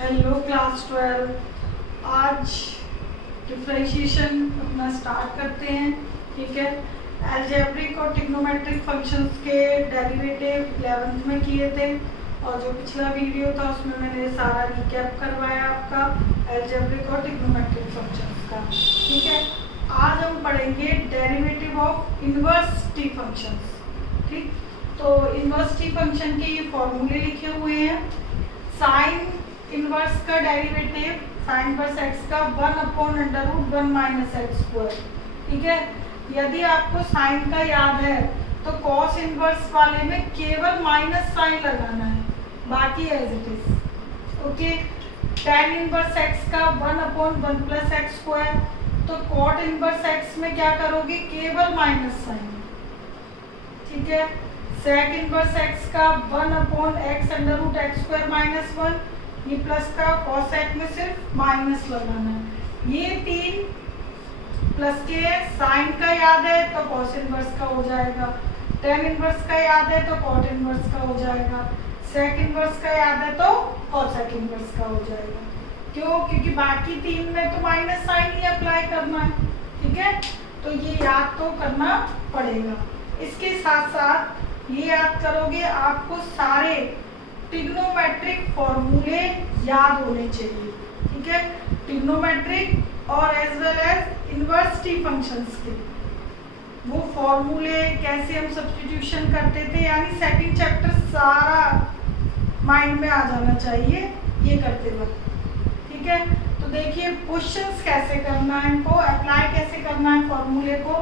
Hello class 12। आज differentiation अपना start करते हैं। ठीक है, अलजेब्रिक और ट्रिग्नोमेट्रिक फंक्शंस के डेरिवेटिव 11th में किए थे और जो पिछला वीडियो था उसमें मैंने सारा रिकैप करवाया आपका अलजेब्रिक और ट्रिग्नोमेट्रिक फंक्शंस का। ठीक है, आज हम पढ़ेंगे derivative of inverse T functions. ठीक, तो इनवर्स टी फंक्शन के ये फॉर्मूले लिखे हुए हैं। साइन इनवर्स का डेरिवेटिव साइन इनवर्स एक्स का 1/√1 माइनस एक्स स्क्वायर। ठीक है, यदि आपको साइन का याद है तो कॉस इनवर्स वाले में केवल माइनस साइन लगाना है, बाकी as it is. Okay, tan inverse X का 1/1 प्लस एक्स स्क्वायर, तो कॉट इनवर्स एक्स में क्या करोगे, केवल माइनस साइन। ठीक है, सेक इनवर्स एक्स का 1/x√x² माइनस 1, ये प्लस का कॉसेक में सिर्फ माइनस लगाना है। ये तीन प्लस के साइन का याद है तो कॉस इनवर्स का हो जाएगा, टेन इनवर्स का याद है तो कॉट इनवर्स का हो जाएगा, सेक इनवर्स का याद है तो कॉसेक इनवर्स का हो जाएगा। क्यों? क्योंकि बाकी तीन में तो माइनस साइन ही अप्लाई करना है। ठीक है, तो ये याद तो करना पड़ेगा। इसके साथ साथ ये याद करोगे, आपको सारे ट्रिग्नोमेट्रिक फॉर्मूले याद होने चाहिए। ठीक है, ट्रिग्नोमेट्रिक और as well as inverse T functions के वो फॉर्मूले कैसे हम सब्स्टिट्यूशन करते थे, यानी सेकंड चैप्टर सारा माइंड में आ जाना चाहिए ये करते वक्त। ठीक है, तो देखिए क्वेश्चंस कैसे करना है, इनको अप्लाई कैसे करना है फॉर्मूले को।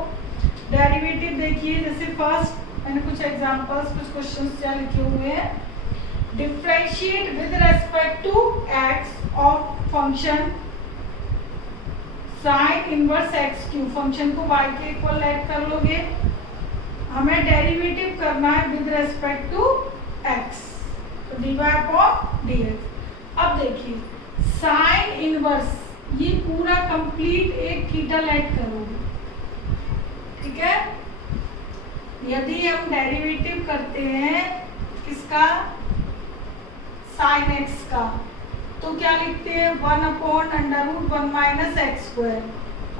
डेरिवेटिव देखिए, जैसे फर्स्ट मैंने कुछ एग्जांपल्स कुछ क्वेश्चंस क्या लिखे हुए हैं। Differentiate with respect to X of function sine inverse X Q. Function को y के इक्वल लेट कर लोगे, हमें डेरिवेटिव करना है विद रेस्पेक्ट टू x, तो dy/dx। अब देखिए साइन इनवर्स, ये पूरा कंप्लीट एक थीटा लेट करोगे। ठीक है, यदि हम डेरिवेटिव करते हैं किसका, साइन एक्स का, तो क्या लिखते हैं 1/√1 माइनस एक्स स्क्वायर।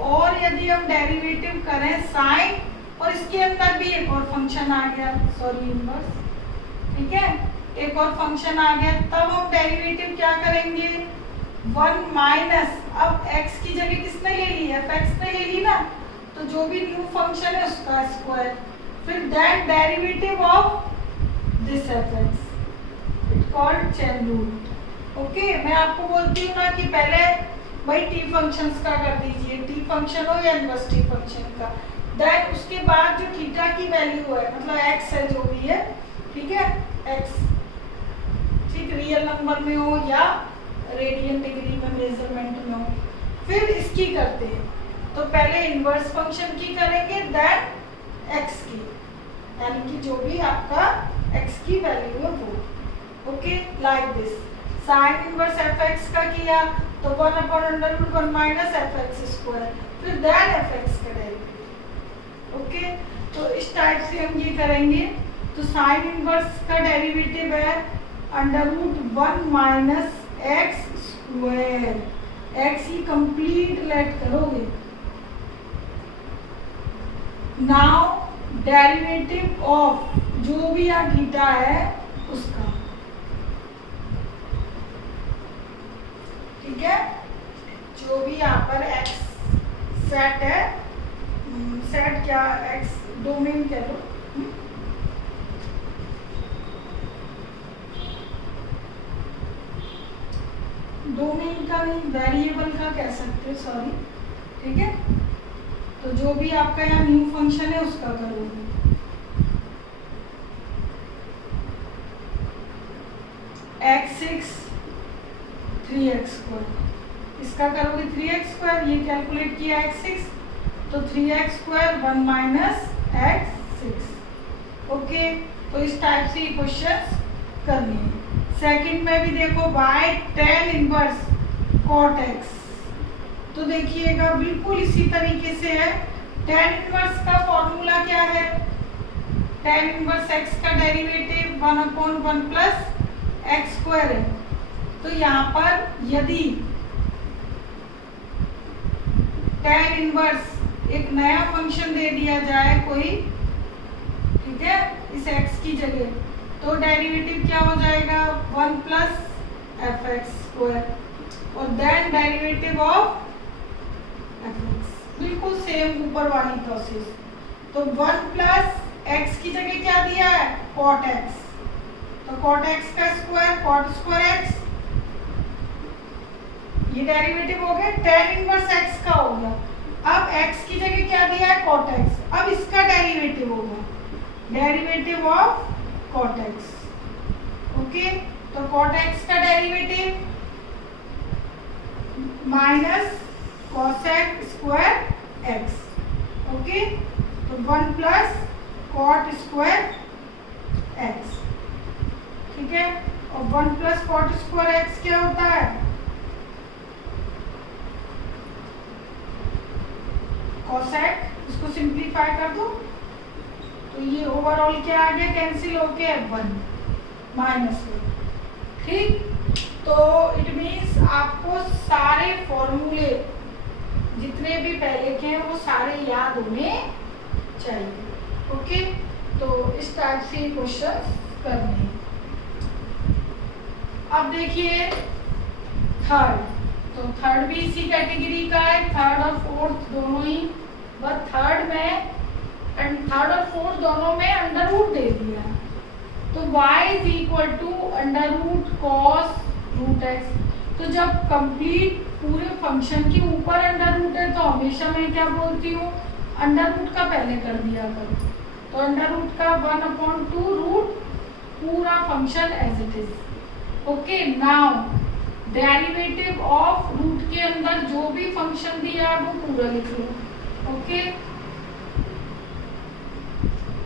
और यदि हम डेरिवेटिव करें साइन, और इसके अंदर भी एक और फंक्शन आ गया, सॉरी इनवर्स। ठीक है, एक और फंक्शन आ गया, तब हम डेरिवेटिव क्या करेंगे 1 माइनस, अब x की जगह किसने ले ली, fx ने ले ली ना, तो जो भी न्यू फंक्शन है उसका स्क्वायर, फिर that derivative of this fx, it called chain rule. Okay, मैं आपको बोलती हूँ ना कि पहले भाई टी फंक्शंस का कर दीजिए, टी फंक्शन हो या इनवर्स टी फंक्शन का, देन उसके बाद जो थीटा की वैल्यू है, मतलब x है जो भी है, ठीक है, x ठीक रियल नंबर में हो या रेडियन डिग्री में मेजरमेंट में हो, फिर इसकी करते हैं। तो पहले इनवर्स फंक्शन की करेंगे, देन x की, यानी कि जो भी आपका x की वैल्यू है वो। Okay, like this. Sine inverse fx का किया तो 1/√1 माइनस fx स्क्वायर, फिर देन fx का डेरिवेटिव। ओके, तो इस टाइप से हम ये करेंगे। तो साइन इनवर्स का डेरिवेटिव है √1 माइनस एक्स स्क्वायर, एक्स ही कंप्लीट लेट करोगे। नाउ डेरिवेटिव ऑफ जो भी यहाँ थीटा है उसका। ठीक है, जो भी यहाँ पर x सेट है, सेट क्या x डोमेन कह लो, डोमेन का नहीं वेरिएबल का कह सकते हो, सॉरी। ठीक है, तो जो भी आपका यहाँ न्यू फंक्शन है उसका करोगे। x6 3x², इसका करोगे 3x², ये कैलकुलेट किया x6, तो 3x² 1 माइनस x6। ओके, तो इस टाइप से ये क्वेश्चन करने हैं। सेकंड में भी देखो y tan inverse cot x, तो देखिएगा बिल्कुल इसी तरीके से है। tan इनवर्स का फॉर्मूला क्या है, tan इनवर्स x का डेरिवेटिव 1/1 प्लस x² है। तो यहाँ पर यदि tan इनवर्स एक नया फंक्शन दे दिया जाए कोई, ठीक है, इस x की जगह, तो डेरिवेटिव क्या हो जाएगा 1 प्लस fx² और देन डेरिवेटिव ऑफ fx, बिल्कुल सेम ऊपर वाली प्रोसेस। तो 1 प्लस x की जगह क्या दिया है cot x, तो cot x का स्क्वायर cot स्क्वायर x, ये डेरिवेटिव हो गया, tan इनवर्स x का हो गया। अब x की जगह क्या दिया है cot x, अब इसका डेरिवेटिव होगा derivative of cot x, okay. तो cot x का derivative minus cosec square x, okay. तो 1 प्लस cot स्क्वायर x, ठीक है। और 1 प्लस cot स्क्वायर x क्या होता है cosec, इसको सिंप्लीफाई कर दो तो ये ओवरऑल क्या आ गया, कैंसिल होके 1 माइनस 1, ठीक। तो इट मीन्स आपको सारे फॉर्मूले जितने भी पहले के हैं वो सारे याद होने चाहिए, ओके। तो इस टाइप से क्वेश्चन करने हैं। अब देखिए थर्ड, तो थर्ड भी इसी कैटेगरी का है, थर्ड और फोर्थ दोनों ही, बट थर्ड और फोर्थ दोनों में अंडर रूट दे दिया है। तो y is equal to under root cos root X. तो जब कंप्लीट पूरे फंक्शन के ऊपर अंडर रूट है तो हमेशा मैं क्या बोलती हूँ अंडर रूट का पहले कर दिया करो। तो अंडर रूट का 1/2 रूट पूरा function as it is, okay. Now derivative of root के अंदर जो भी फंक्शन दिया है वो पूरा लिख लो, ओके।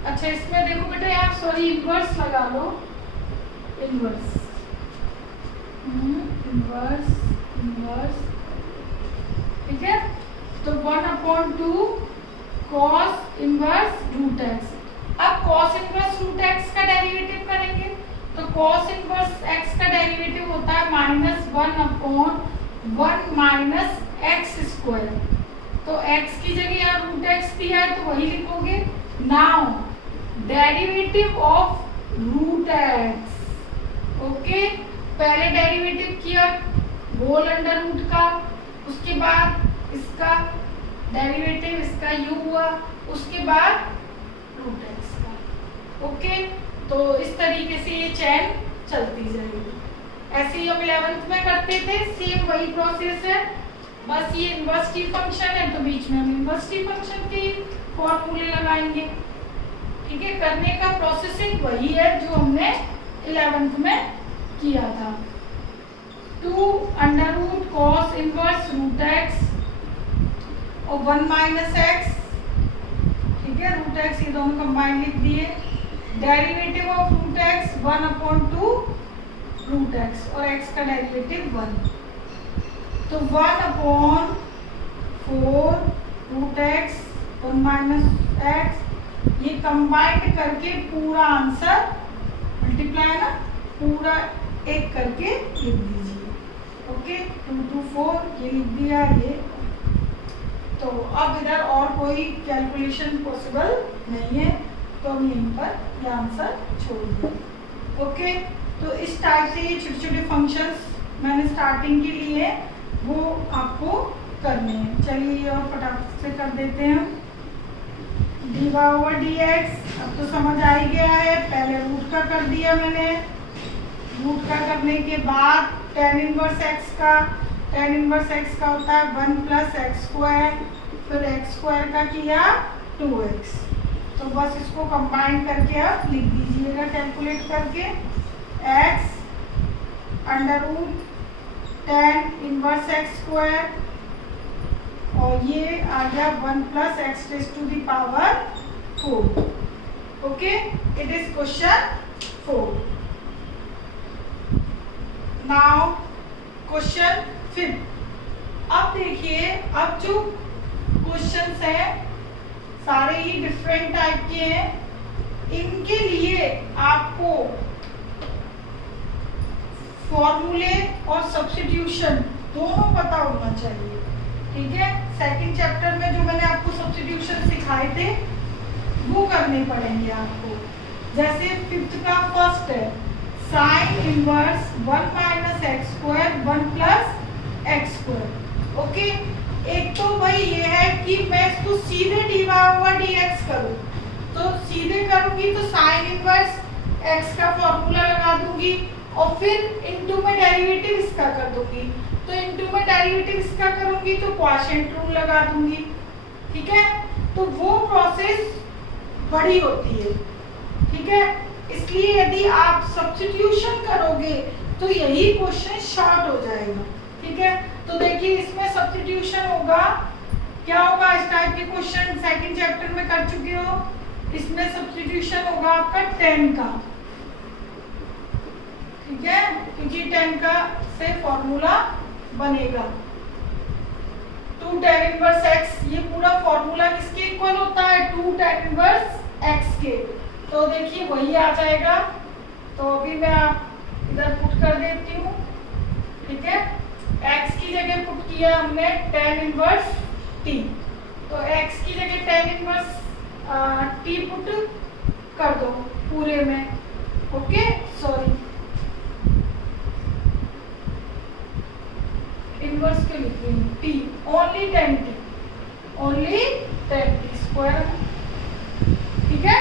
अच्छा इसमें देखो बेटा यहाँ सॉरी इनवर्स लगा लो, इनवर्स इनवर्स, ठीक है। तो 1/2 cos इनवर्स रूट एक्स। अब cos इनवर्स रूट एक्स का डेरिवेटिव करेंगे तो cos इनवर्स x का डेरिवेटिव होता है -1/1 माइनस एक्स स्क्वायर। तो x की जगह यहाँ रूट एक्स दिया है तो वही लिखोगे। Now derivative of root X, okay. पहले डेरिवेटिव किया होल अंडर रूट का, उसके बाद इसका डेरिवेटिव इसका u हुआ, उसके बाद रूट एक्स का, ओके। तो इस तरीके से ये चैन चलती जाएगी। ऐसे ही हम 11th में करते थे, सेम वही प्रोसेस है, बस ये इनवर्सिटी फंक्शन है तो बीच में हम इनवर्सिटी फंक्शन के फॉर्मूले लगाएंगे, ठीक है। करने का प्रोसेसिंग वही है जो हमने 11th में किया था। 2 under root cos inverse root X और 1 माइनस एक्स, ठीक है। रूट एक्स ये दोनों कंबाइन लिख दिए। Derivative of root X 1/2 root X और एक्स का डेरिवेटिव 1। तो 1/4 रूट एक्स 1 माइनस एक्स, ये कंबाइंड करके पूरा आंसर मल्टीप्लाई ना पूरा एक करके लिख दीजिए, ओके। 2 to 4 ये लिख दिया ये। तो अब इधर और कोई कैलकुलेशन पॉसिबल नहीं है तो हम यहीं पर ये आंसर छोड़ दें, ओके। तो इस टाइप से ये छोटे छोटे फंक्शंस मैंने स्टार्टिंग के लिए वो आपको करने हैं। चलिए और फटाफट से कर देते हैं। dy/dx अब तो समझ आ ही गया है, पहले रूट का कर दिया मैंने, रूट का करने के बाद tan इनवर्स x का होता है 1 प्लस एक्स स्क्वायर, फिर एक्स स्क्वायर का किया 2x। तो बस इसको कंबाइन करके आप लिख दीजिएगा कैलकुलेट करके, x under root tan inverse X square और ये आ गया 1 plus X raise to the power 4, okay. It is question 4। Now question 5। अब देखिए, अब जो क्वेश्चंस हैं सारे ही डिफरेंट टाइप के हैं। इनके लिए आपको फॉर्मूले और सब्स्टिट्यूशन दोनों पता होना चाहिए, ठीक है। सेकंड चैप्टर में जो मैंने आपको सब्स्टिट्यूशन सिखाए थे वो करने पड़ेंगे आपको। जैसे फिफ्थ का फर्स्ट है sine inverse 1 minus X square 1 plus X square. Okay, एक तो भाई ये है कि मैं इसको सीधे D Y over D X करूँ, तो सीधे करूँगी तो साइन इनवर्स एक्स का फॉर्मूला लगा दूंगी और फिर इनटू में डेरिवेटिव इसका कर दूंगी, तो इनटू में डेरिवेटिव इसका करूंगी तो क्वोशिएंट रूल लगा दूंगी, ठीक है। तो वो प्रोसेस बड़ी होती है, ठीक है। इसलिए यदि आप सब्स्टिट्यूशन करोगे तो यही क्वेश्चन शॉर्ट हो जाएगा, ठीक है। तो देखिए इसमें सब्स्टिट्यूशन होगा, क्या होगा, इस टाइप के क्वेश्चन सेकंड चैप्टर में कर चुके हो। इसमें सब्स्टिट्यूशन होगा आपका 10 का, ठीक है, क्योंकि 10 का से फॉर्मूला बनेगा 2 tan इनवर्स x। ये पूरा फॉर्मूला किसके इक्वल होता है, 2 tan इनवर्स x के। तो देखिए वही आ जाएगा। तो अभी मैं आप इधर पुट कर देती हूँ, ठीक है। x की जगह पुट किया हमने tan इनवर्स t, तो x की जगह tan इनवर्स t पुट कर दो पूरे में, ओके, सॉरी इनवर्स के लिख रही हूँ t, only 10t, only 10t square, ठीक है।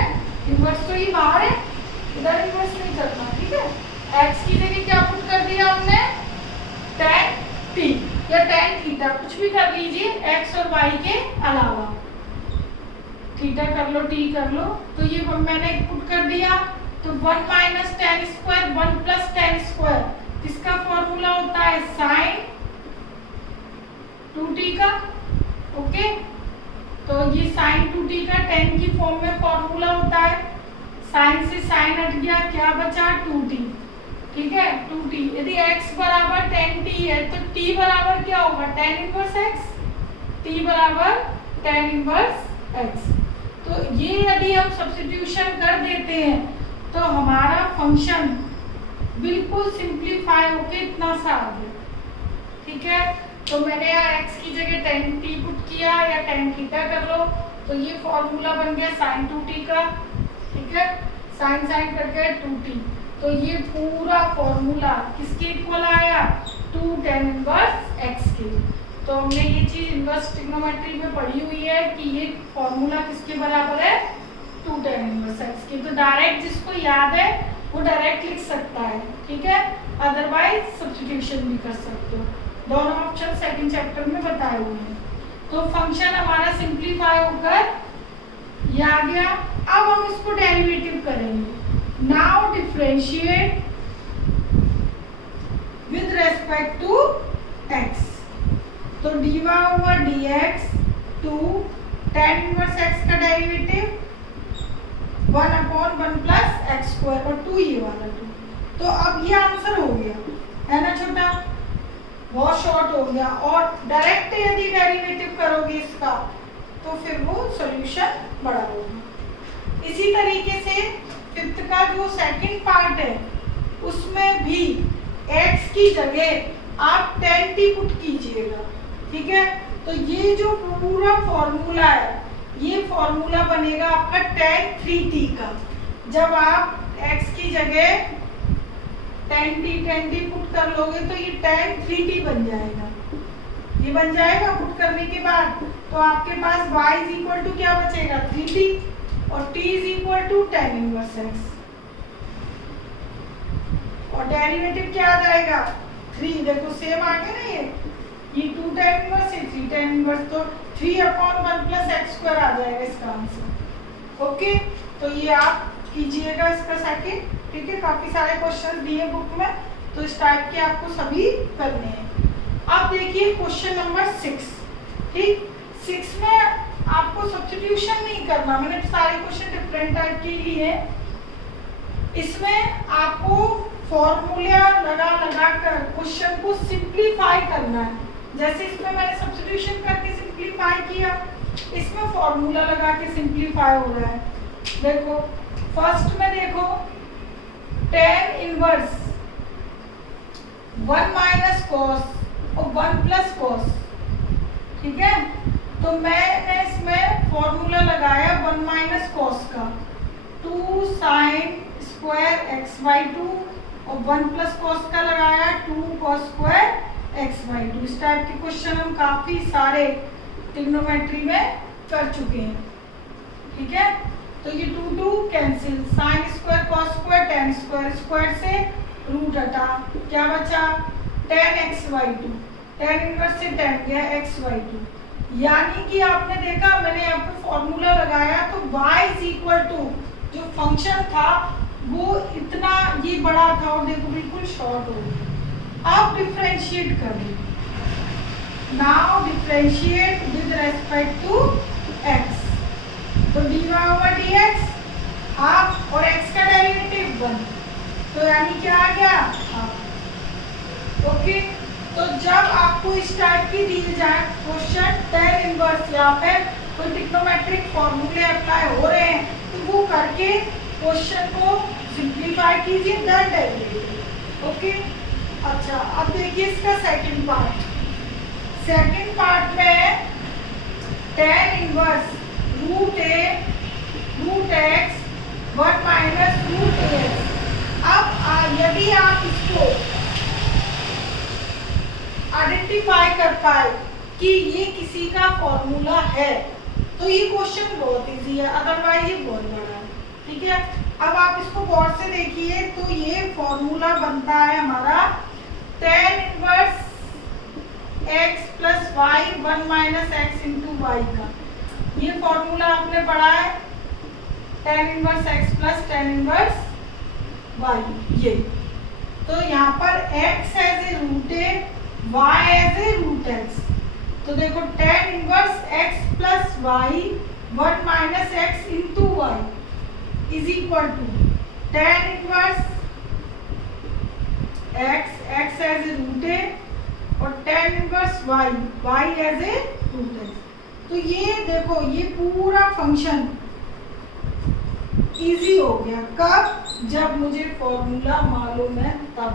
इनवर्स तो ही बाहर है, इधर इनवर्स नहीं करना, ठीक है। x की जगह क्या पुट कर दिया हमने tan t या tan थीटा, कुछ भी कर लीजिए x और y के अलावा, थीटा कर लो t कर लो। तो ये मैंने पुट कर दिया, तो 1 minus tan square 1 plus tan square, इसका फॉर्मूला होता है साइन 2t का, ओके। तो ये साइन 2t का tan की फॉर्म में फॉर्मूला होता है, साइन से साइन हट गया, क्या बचा 2t, ठीक है, 2t। यदि x बराबर tan t है तो t बराबर क्या होगा, tan इनवर्स x, t बराबर tan इनवर्स x। तो ये यदि हम सब्स्टिट्यूशन कर देते हैं तो हमारा फंक्शन बिल्कुल सिंप्लीफाई होके इतना सा आ गया, ठीक है। तो मैंने यहाँ x की जगह tan t पुट किया या tan थीटा कर लो, तो ये फॉर्मूला बन गया sin 2t का, ठीक है, sin sin करके 2t। तो ये पूरा फॉर्मूला किसके इक्वल आया, 2 tan इनवर्स x के। तो हमने ये चीज इनवर्स ट्रिग्नोमेट्री में पढ़ी हुई है कि ये फॉर्मूला किसके बराबर है, 2 tan इनवर्स x के। तो डायरेक्ट जिसको याद है वो डायरेक्ट लिख सकता है, ठीक है, अदरवाइज सब्स्टिट्यूशन भी कर सकते हो। दोनों ऑप्शन सेकंड चैप्टर में बताए हुए हैं। तो फंक्शन हमारा सिंप्लीफाई होकर ये आ गया। अब हम इसको डेरिवेटिव करेंगे। Now differentiate with respect to x। तो dy over dx 2 tan inverse x का डेरिवेटिव 1/1 प्लस एक्स स्क्वायर और 2 ये वाला 2। तो अब ये आंसर हो गया है ना, छोटा बहुत शॉर्ट हो गया। और डायरेक्ट यदि डेरिवेटिव करोगे इसका तो फिर वो सॉल्यूशन बड़ा होगा। इसी तरीके से फिफ्थ का जो सेकंड पार्ट है उसमें भी x की जगह आप tan t पुट कीजिएगा, ठीक है। तो ये जो पूरा फॉर्मूला है ये फॉर्मूला बनेगा आपका tan 3t का। जब आप x की जगह tan t पुट कर लोगे तो ये tan 3t बन जाएगा, ये बन जाएगा पुट करने के बाद। तो आपके पास y इज इक्वल टू क्या बचेगा 3t और t is equal to tan inverse x और डेरिवेटिव क्या आ जाएगा 3। देखो सेम आ गया ना, ये 2 tan इनवर्स है 3 tan इनवर्स, तो 3/1 प्लस एक्स स्क्वायर आ जाएगा इसका आंसर, ओके। तो ये आप कीजिएगा इसका सेकंड, ठीक है। काफी सारे क्वेश्चन दिए बुक में, तो इस टाइप के आपको सभी करने हैं। अब देखिए क्वेश्चन नंबर 6, ठीक। 6 में आपको सब्स्टिट्यूशन नहीं करना, मैंने सारे क्वेश्चन डिफरेंट टाइप के लिए हैं। इसमें आपको फॉर्मूला लगा कर क्वेश्चन को सिंप्लीफाई करना है। जैसे इसमें मैंने सब्स्टिट्यूशन करके सिंप्लीफाई किया, इसमें फॉर्मूला लगा के सिंप्लीफाई हो रहा है। देखो फर्स्ट में देखो tan इनवर्स 1 माइनस कॉस और 1 प्लस कॉस, ठीक है। तो मैंने इसमें फॉर्मूला लगाया 1 माइनस कॉस का 2 साइन स्क्वायर एक्स बाई 2 और 1 प्लस कॉस का लगाया 2 कॉस स्क्वायर एक्स बाई 2। इस टाइप के क्वेश्चन हम काफी सारे ट्रिग्नोमेट्री में कर चुके हैं, ठीक है। तो ये 2 cancel, sine square cos square ten square, square से रूट हटा, क्या बचा ten x by 2, tan inverse से टेन गया एक्स बाई 2। यानी कि आपने देखा मैंने यहाँ पे फॉर्मूला लगाया तो y इज इक्वल टू जो फंक्शन था वो इतना ये बड़ा था और देखो बिल्कुल शॉर्ट हो गया। अब डिफरेंशिएट करें, now differentiate with respect to x, तो dy ओवर dx हाफ और x का डेरिवेटिव 1, तो यानी क्या आ गया हाफ। ओके, तो जब आपको इस टाइप की दी जाए क्वेश्चन tan इनवर्स या फिर कोई ट्रिग्नोमेट्रिक फॉर्मूले अप्लाई हो रहे हैं तो वो करके क्वेश्चन को सिंप्लीफाई कीजिए देन डेरिवेटिव। ओके, अच्छा अब देखिए इसका सेकंड पार्ट। सेकंड पार्ट में tan इनवर्स रूट ए रूट एक्स 1 माइनस रूट ए। अब यदि आप इसको आइडेंटिफाई कर पाए कि ये किसी का फॉर्मूला है तो ये क्वेश्चन बहुत इजी है, अदरवाइज ये बहुत बड़ा है, ठीक है। अब आप इसको गौर से देखिए तो ये फॉर्मूला बनता है हमारा tan inverse x plus Y 1 minus X into Y का। ये फॉर्मूला आपने पढ़ा है tan inverse x plus tan inverse y। ये तो यहाँ पर x एज ए रूट है, y as a root x, तो देखो tan inverse x plus Y 1 minus X into Y is equal to tan inverse x as a root है और tan inverse y as a root x। तो ये देखो ये पूरा फंक्शन इजी हो गया, कब जब मुझे फॉर्मूला मालूम है तब।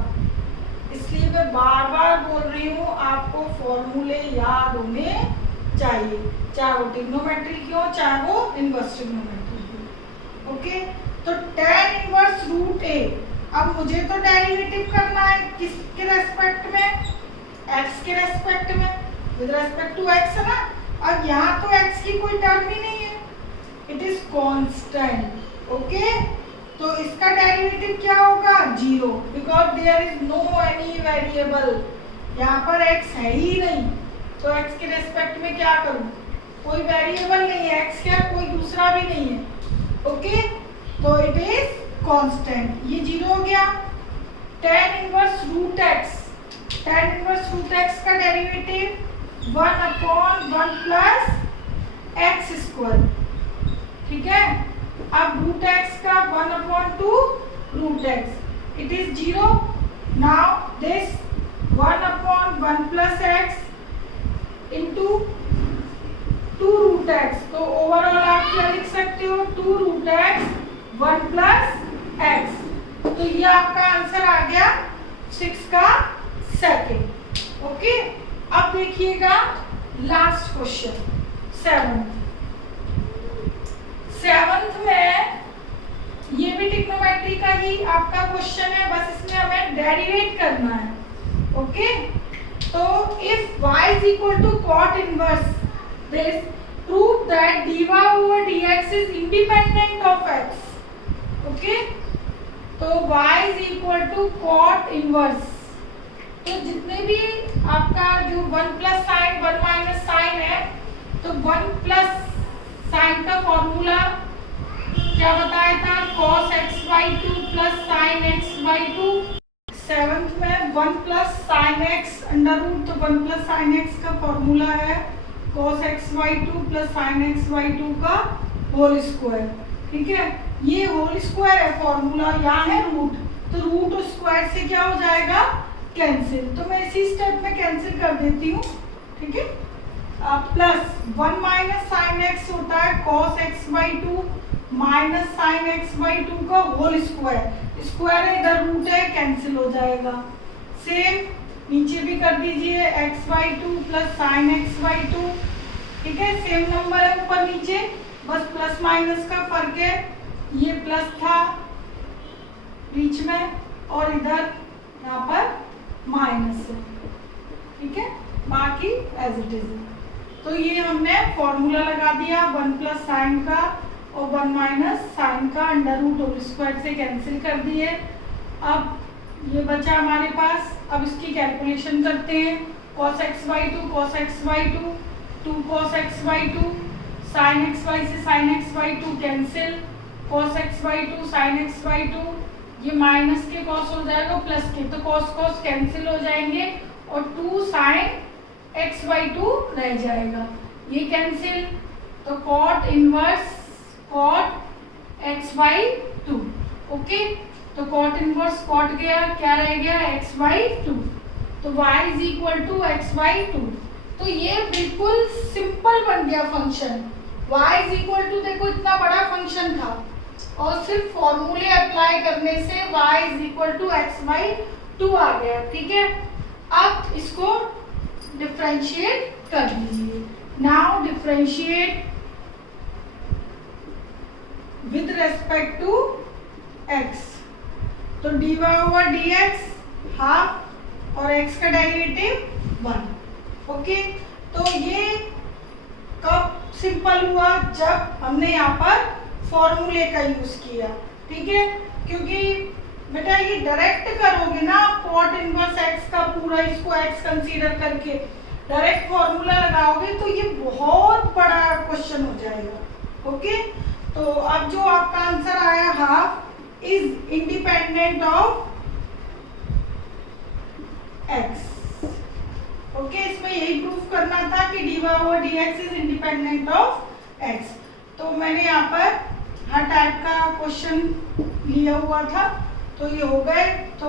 इसलिए मैं बार बार बोल रही हूँ आपको फॉर्मूले याद होने चाहिए, चाहे वो ट्रिग्नोमेट्री की हो चाहे वो इनवर्स ट्रिग्नोमेट्री की। ओके, तो tan इनवर्स रूट ए, अब मुझे तो डेरिवेटिव करना है किसके रेस्पेक्ट में, x के रेस्पेक्ट में, विद रेस्पेक्ट टू x है ना। अब यहाँ तो x की कोई टर्म ही नहीं है, इट इज कांस्टेंट। ओके, तो इसका डेरिवेटिव क्या होगा 0, because there is no any variable, यहाँ पर x है ही नहीं, तो x के रेस्पेक्ट में क्या करूँ, कोई वेरिएबल नहीं है, x क्या कोई दूसरा भी नहीं है। ओके, तो इट इज कांस्टेंट, ये 0 हो गया। tan inverse root x, tan inverse root x का डेरिवेटिव 1/1 प्लस एक्स स्क्वायर, ठीक है। अब रूट x का 1/2 root x, it is 0। Now this 1/1 plus x into 2 root x, तो ओवरऑल आप क्या लिख सकते हो 2 रूट x 1 प्लस x। तो ये आपका आंसर आ गया 6 का सेकंड। ओके, अब देखिएगा लास्ट क्वेश्चन 7th में ये भी ट्रिग्नोमेट्री का ही आपका क्वेश्चन है, बस इसमें हमें डेरिवेट करना है। ओके, तो if y is equal to cot inverse this, prove that dy over dx is independent of x। Okay, तो y is equal to cot inverse, तो जितने भी आपका जो 1 प्लस साइन 1 माइनस साइन है, तो 1 प्लस साइन का फॉर्मूला क्या बताया था cos x/2 plus sin x/2। 7th में 1 प्लस साइन एक्स अंडर रूट, तो 1 प्लस साइन एक्स का फॉर्मूला है cos x/2 plus sin x/2 का होल स्क्वायर, ठीक है। ये होल स्क्वायर है फॉर्मूला, यहाँ है रूट, तो रूट और स्क्वायर से क्या हो जाएगा कैंसिल, तो मैं इसी स्टेप में कैंसिल कर देती हूँ, ठीक है। प्लस 1 माइनस साइन एक्स होता है cos x/2 minus sin x/2 का होल स्क्वायर, स्क्वायर इधर रूट है कैंसिल हो जाएगा। सेम नीचे भी कर दीजिए x/2 प्लस साइन x/2, ठीक है, सेम नंबर है ऊपर नीचे, बस प्लस माइनस का फर्क है, ये प्लस था बीच में और इधर यहाँ पर माइनस है, ठीक है, बाकी एज इट इज। तो ये हमने फॉर्मूला लगा दिया 1 प्लस साइन का और 1 माइनस साइन का अंडर रूट होल स्क्वायर से कैंसिल कर दिए। अब ये बचा हमारे पास, अब इसकी कैलकुलेशन करते हैं। cos x/2 cos x/2 2 cos x/2 sin xy से sin x/2 cancel, cos x/2 sin x/2 ये माइनस के cos हो जाएगा प्लस के, तो cos cos कैंसिल हो जाएंगे और 2 sin x/2 रह जाएगा, ये कैंसिल, तो cot inverse cot x/2, okay, तो cot इनवर्स cot गया, क्या रह गया x/2, तो y is equal to x/2। तो ये बिल्कुल सिंपल बन गया function, y is equal to, देखो इतना बड़ा फंक्शन था और सिर्फ फॉर्मूले अप्लाई करने से y is equal to x/2 आ गया, ठीक है। अब इसको डिफरेंशिएट कर दीजिए। Now differentiate with respect to x, तो dy/dx हाफ और x का डेरिवेटिव 1, ओके। तो ये कब सिंपल हुआ, जब हमने यहाँ पर फॉर्मूले का यूज किया, ठीक है, क्योंकि बेटा ये डायरेक्ट करोगे ना cot इनवर्स x का पूरा, इसको x कंसीडर करके डायरेक्ट फॉर्मूला लगाओगे तो ये बहुत बड़ा क्वेश्चन हो जाएगा, ओके। तो अब जो आपका आंसर आया half is independent of x, okay, इसमें यही प्रूफ करना था कि dy/dx is independent of x। तो मैंने यहाँ पर हर टाइप का क्वेश्चन लिया हुआ था, तो ये हो गए। तो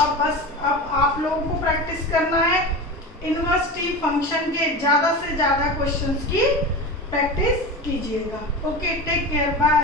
अब बस अब आप लोगों को प्रैक्टिस करना है, इनवर्स t फंक्शन के ज़्यादा से ज़्यादा क्वेश्चंस की प्रैक्टिस कीजिएगा, ओके, टेक केयर, बाय।